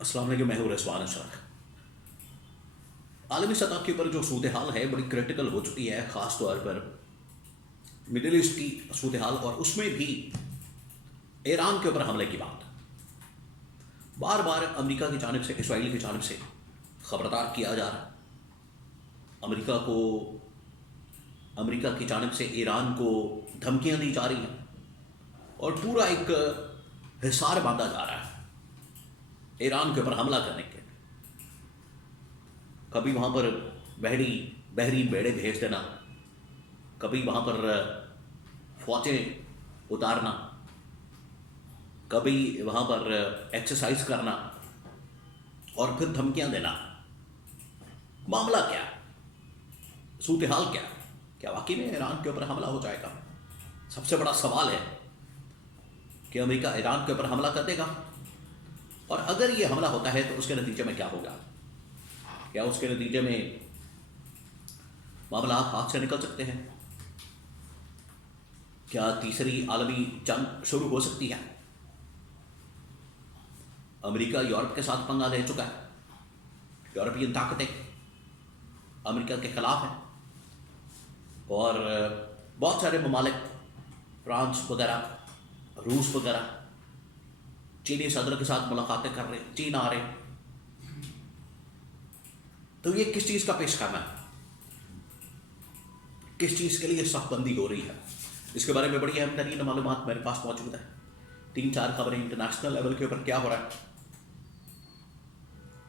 السلام علیکم، میں ہوں رضوان اشرف۔ عالمی سطح کے اوپر جو صورتحال ہے بڑی کریٹیکل ہو چکی ہے، خاص طور پر مڈل ایسٹ کی صورتحال، اور اس میں بھی ایران کے اوپر حملے کی بات بار بار امریکہ کی جانب سے، اسرائیل کی جانب سے خبردار کیا جا رہا ہے۔ امریکہ کی جانب سے ایران کو دھمکیاں دی جا رہی ہیں اور پورا ایک حصار باندھا جا رہا ہے ایران کے اوپر حملہ کرنے کے۔ کبھی وہاں پر بحری بیڑے بھیج دینا، کبھی وہاں پر فوجیں اتارنا، کبھی وہاں پر ایکسرسائز کرنا اور پھر دھمکیاں دینا۔ معاملہ کیا، صورتحال کیا واقعی میں ایران کے اوپر حملہ ہو جائے گا؟ سب سے بڑا سوال ہے کہ امریکہ ایران کے اوپر حملہ کر دے گا، اور اگر یہ حملہ ہوتا ہے تو اس کے نتیجے میں کیا ہوگا؟ کیا اس کے نتیجے میں معاملات ہاتھ سے نکل سکتے ہیں؟ کیا تیسری عالمی جنگ شروع ہو سکتی ہے؟ امریکہ یورپ کے ساتھ پنگا لے چکا ہے، یورپین طاقتیں امریکہ کے خلاف ہیں، اور بہت سارے ممالک، فرانس وغیرہ، روس وغیرہ، چینی صدر کے ساتھ ملاقاتیں کر رہے ہیں، چین آ رہے ہیں۔ تو یہ کس چیز کا پیش خیمہ ہے؟ کس چیز کے لیے صف بندی ہو رہی ہے؟ اس کے بارے میں بڑی اہم ترین معلومات میرے پاس موجود ہے۔ 3-4 خبریں انٹرنیشنل لیول کے اوپر کیا ہو رہا ہے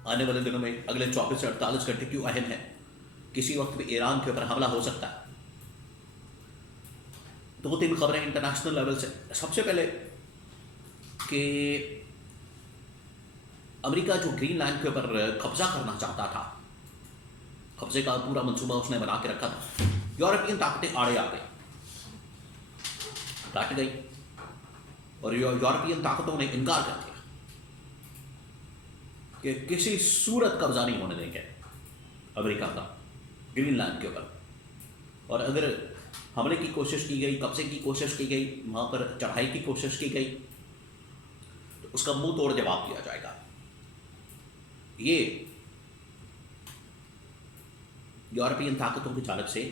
آنے والے دنوں میں، اگلے 24 سے 48 گھنٹے کیوں اہم ہے؟ کسی وقت بھی ایران کے اوپر حملہ ہو سکتا ہے۔ 2-3 خبریں انٹرنیشنل لیول سے۔ سب سے پہلے کہ امریکہ جو گرین لینڈ کے اوپر قبضہ کرنا چاہتا تھا، قبضے کا پورا منصوبہ اس نے بنا کے رکھا تھا، یورپین طاقتیں آڑے آ گئی، ڈٹ گئی، اور یورپین طاقتوں نے انکار کر دیا کہ کسی صورت قبضہ نہیں ہونے دیں گے امریکہ کا گرین لینڈ کے اوپر، اور اگر حملے کی کوشش کی گئی، قبضے کی کوشش کی گئی، وہاں پر چڑھائی کی کوشش کی گئی، تو اس کا منہ توڑ جواب دیا جائے گا۔ یہ یورپین طاقتوں کی جانب سے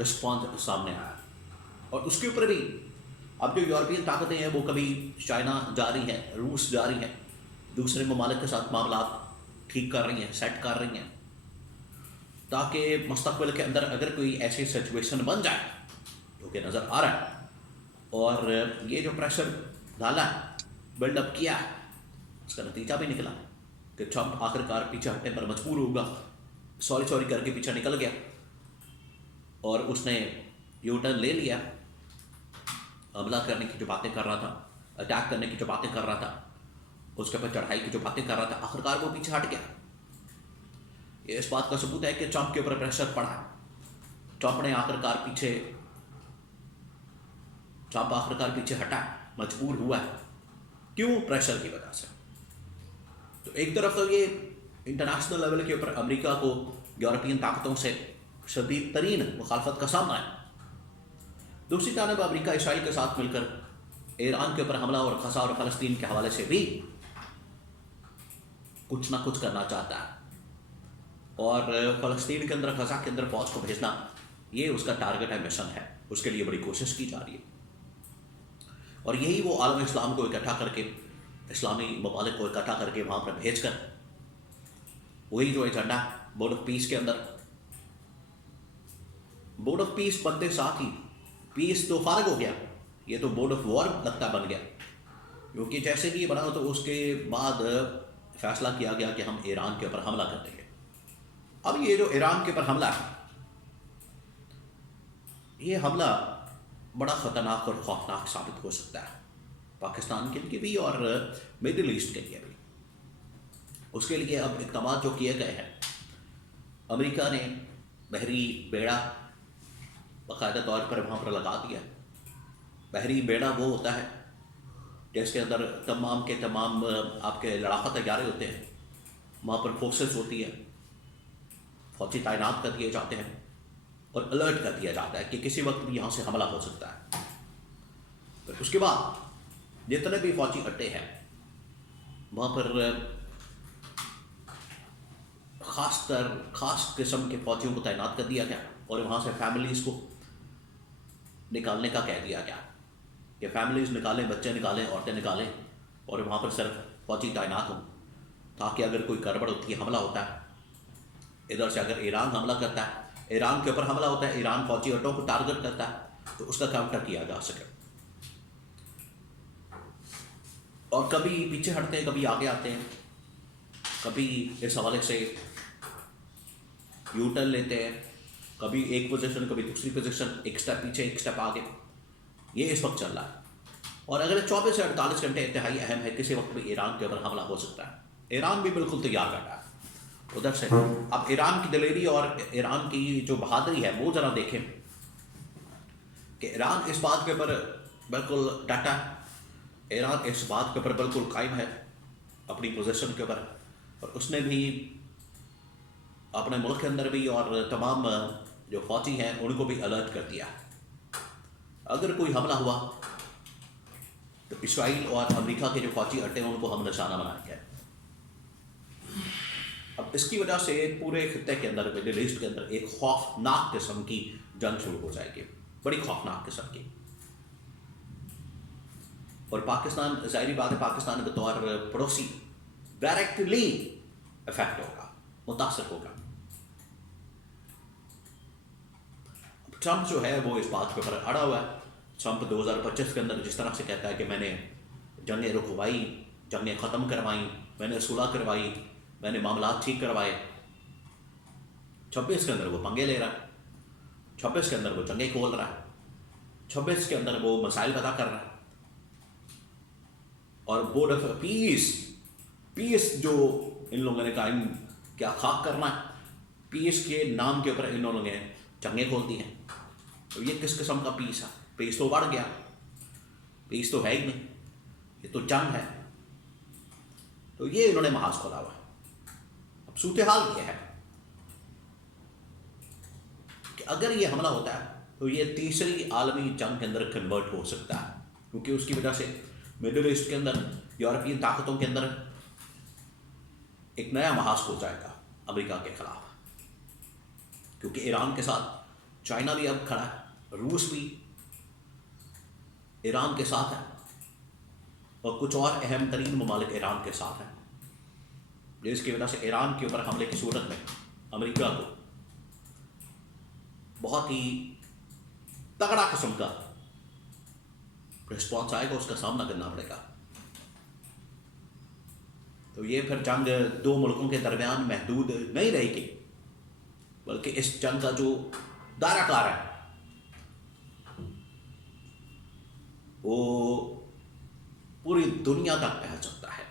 رسپانس سامنے آیا، اور اس کے اوپر بھی اب جو یورپین طاقتیں ہیں وہ کبھی چائنا جا رہی ہیں، روس جا رہی ہیں، دوسرے ممالک کے ساتھ معاملات ٹھیک کر رہی ہیں، سیٹ کر رہی ہیں، تاکہ مستقبل کے اندر اگر کوئی ایسی سچویشن بن جائے، جو کہ نظر آ رہا ہے، اور یہ جو پریشر ڈالا ہے، بلڈ اپ کیا ہے، اس کا نتیجہ بھی نکلا کہ ٹرمپ آخر کار پیچھے ہٹنے پر مجبور ہوگا، سوری کر کے پیچھے نکل گیا، اور اس نے یو ٹرن لے لیا۔ حملہ کرنے کی جو باتیں کر رہا تھا، اٹیک کرنے کی جو باتیں کر رہا تھا، اس کے اوپر چڑھائی کی جو باتیں کر رہا تھا، آخر کار وہ پیچھے ہٹ گیا۔ یہ اس بات کا ثبوت ہے کہ ٹرمپ کے اوپر پریشر پڑا ہے۔ ٹرمپ آخر کار پیچھے ہٹا ہے، مجبور ہوا ہے۔ کیوں؟ پریشر کی وجہ سے۔ تو ایک طرف تو یہ انٹرنیشنل لیول کے اوپر امریکہ کو یورپین طاقتوں سے شدید ترین مخالفت کا سامنا ہے، دوسری جانب امریکہ اسرائیل کے ساتھ مل کر ایران کے اوپر حملہ اور غزہ اور فلسطین کے حوالے سے بھی کچھ نہ کچھ کرنا چاہتا ہے، اور فلسطین کے اندر، غزہ کے اندر فوج کو بھیجنا، یہ اس کا ٹارگٹ ہے، مشن ہے، اس کے لیے بڑی کوشش کی جا رہی ہے، اور یہی وہ عالم اسلام کو اکٹھا کر کے، اسلامی ممالک کو اکٹھا کر کے وہاں پر بھیج کر، وہی جو ایجنڈا بورڈ آف پیس کے اندر، بورڈ آف پیس بنتے ساتھ ہی پیس تو فارغ ہو گیا، یہ تو بورڈ آف وار لگتا بن گیا، کیونکہ جیسے ہی یہ بنا تو اس کے بعد فیصلہ کیا گیا کہ ہم ایران کے اوپر حملہ کر دیں گے۔ اب یہ جو ایران کے اوپر حملہ ہے، یہ حملہ بڑا خطرناک اور خوفناک ثابت ہو سکتا ہے، پاکستان کے لیے بھی اور مڈل ایسٹ کے لیے بھی۔ اس کے لیے اب اقدامات جو کیے گئے ہیں، امریکہ نے بحری بیڑا باقاعدہ طور پر وہاں پر لگا دیا۔ بحری بیڑا وہ ہوتا ہے جس کے اندر تمام کے تمام آپ کے لڑاکا طیارے ہوتے ہیں، وہاں پر فورسز ہوتی ہے، فوجی تعینات کر دیے جاتے ہیں، اور الرٹ کر دیا جاتا ہے کہ کسی وقت بھی یہاں سے حملہ ہو سکتا ہے۔ پھر اس کے بعد جتنے بھی فوجی اڈے ہیں وہاں پر خاص قسم کے فوجیوں کو تعینات کر دیا گیا اور وہاں سے فیملیز کو نکالنے کا کہہ دیا گیا کہ فیملیز نکالیں، بچے نکالیں، عورتیں نکالیں اور وہاں پر صرف فوجی تعینات ہوں، تاکہ اگر کوئی گڑبڑ ہوتی ہے، حملہ ہوتا ہے ادھر سے، اگر ایران حملہ کرتا ہے، ایران کے اوپر حملہ ہوتا ہے، ایران فوجی اڈوں کو ٹارگٹ کرتا ہے، تو اس کا کاؤنٹر کیا جا سکے۔ اور کبھی پیچھے ہٹتے ہیں، کبھی آگے آتے ہیں، کبھی اس حوالے سے یو ٹرن لیتے ہیں، کبھی ایک پوزیشن، کبھی دوسری پوزیشن، ایک سٹیپ پیچھے ایک سٹیپ آگے، یہ اس وقت چل رہا ہے۔ اور اگلے 24 سے 48 گھنٹے انتہائی اہم ہے، کسی وقت بھی ایران کے اوپر حملہ ہو سکتا ہے۔ ایران بھی بالکل تیار بیٹھا ہے ادھر سے۔ اب ایران کی دلیری اور ایران کی جو بہادری ہے وہ ذرا دیکھیں کہ ایران اس بات کے اوپر بالکل ڈٹا ہے، ایران اس بات کے اوپر بالکل قائم ہے اپنی پوزیشن کے اوپر، اور اس نے بھی اپنے ملک کے اندر بھی اور تمام جو فوجی ہیں ان کو بھی الرٹ کر دیا۔ اگر کوئی حملہ ہوا تو اسرائیل اور امریکہ کے جو فوجی اڈے ہیں ان کو ہم نشانہ بنائیں گے۔ اب اس کی وجہ سے پورے خطے کے اندر، مڈل ایسٹ کے اندر ایک خوفناک قسم کی جنگ شروع ہو جائے گی، بڑی خوفناک قسم کی۔ اور پاکستان، ظاہری بات ہے، پاکستان بطور پڑوسی ڈائریکٹلی افیکٹ ہوگا، متاثر ہوگا۔ ٹرمپ جو ہے وہ اس بات کے اوپر اڑا ہوا ہے۔ ٹرمپ 2025 کے اندر جس طرح سے کہتا ہے کہ میں نے جنگیں رکوائی، جنگیں ختم کروائیں، میں نے صلح کروائی، میں نے معاملات ٹھیک کروائے، 26 کے اندر وہ پنگے لے رہا ہے، 26 کے اندر وہ جنگیں کھول رہا ہے، 26 کے اندر وہ مسائل پیدا کر رہا ہے۔ اور بورڈ آف پیس جو ان لوگوں نے قائم کیا خاک کرنا ہے، پیس کے نام کے اوپر ان لوگوں نے جنگیں کھولتی ہیں۔ تو یہ کس قسم کا پیس ہے؟ پیس تو بڑھ گیا، پیس تو ہے ہی نہیں، یہ تو جنگ ہے۔ تو یہ انہوں نے محاذ کھولا ہوا ہے۔ اب صورتحال یہ ہے کہ اگر یہ حملہ ہوتا ہے تو یہ تیسری عالمی جنگ کے اندر کنورٹ ہو سکتا ہے، کیونکہ اس کی وجہ سے مڈل ایسٹ کے اندر یورپین طاقتوں کے اندر ایک نیا محاذ کھل جائے گا امریکہ کے خلاف، کیونکہ ایران کے ساتھ چائنا بھی اب کھڑا ہے، روس بھی ایران کے ساتھ ہے، اور کچھ اور اہم ترین ممالک ایران کے ساتھ ہیں، جس کی وجہ سے ایران کے اوپر حملے کی صورت میں امریکہ کو بہت ہی تگڑا قسم کا رسپانس آئے گا، اس کا سامنا کرنا پڑے گا۔ تو یہ پھر جنگ دو ملکوں کے درمیان محدود نہیں رہے گی، بلکہ اس جنگ کا جو دائرہ کار ہے وہ پوری دنیا تک پھیل سکتا ہے۔